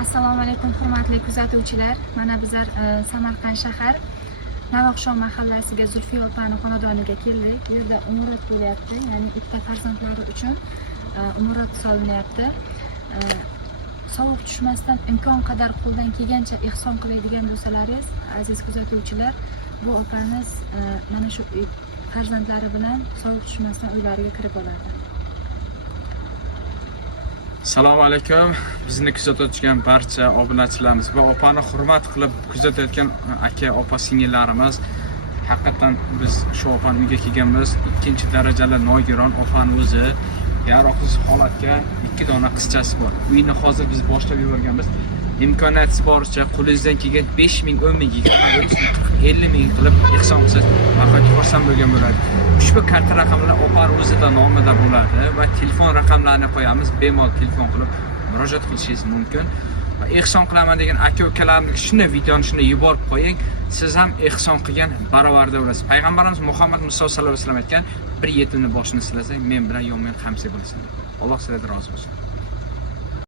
Assalomu alaykum hurmatli kuzatuvchilar. Mana bizlar Samarqand shahar Navoqshom mahallasiga Zulfiya opani xonadoniga keldik. Bu yerda umrat bo'lyapti, ya'ni ikkita farzandlari uchun umrat solinyapti. Sovuq tushmasdan imkon qadar qo'ldan kelgancha ehson qiladigan bo'lsalaringiz, aziz kuzatuvchilar, bu opamiz mana shu farzandlari bilan sovuq tushmasdan uylariga kirib oladi. Assalomu alaykum. Bizni kuzatayotgan barcha obunachilarimiz va opani hurmat qilib kuzatayotgan aka, opa, singillarimiz, haqiqatan biz shu opani uyga kelganmiz. Ikkinchi darajali nogiron opani o'zi yaroqsiz holatga 2 dona qizchasi bor. Uyni hozir biz boshlab yuborganmiz. Imkoniyatingiz boricha qo'lingizdan kelgan 5 ming, 10 ming, 20 ming, 50 ming qilib ehson qilsangiz haqiqatdan xursand bo'lgan bo'ladi. Ushbu karta raqamlar opani o'zida nomida bo'ladi va telefon raqamlarini qo'yamiz. Bemalol telefon qilib murojaat qilishingiz mumkin. Va ehson qilaman degan aka-ukalarning shunday videoni shunday yuborib qo'ying. Siz ham ehson qilgan barobarda bo'lasiz. Payg'ambarimiz Muhammad Muso sallallohu alayhi vasallam aytgan, bir yetimni boshini silasang, men bilan yonma-yon hamsa bo'lasan. Alloh sizlardan rozi bo'lsin.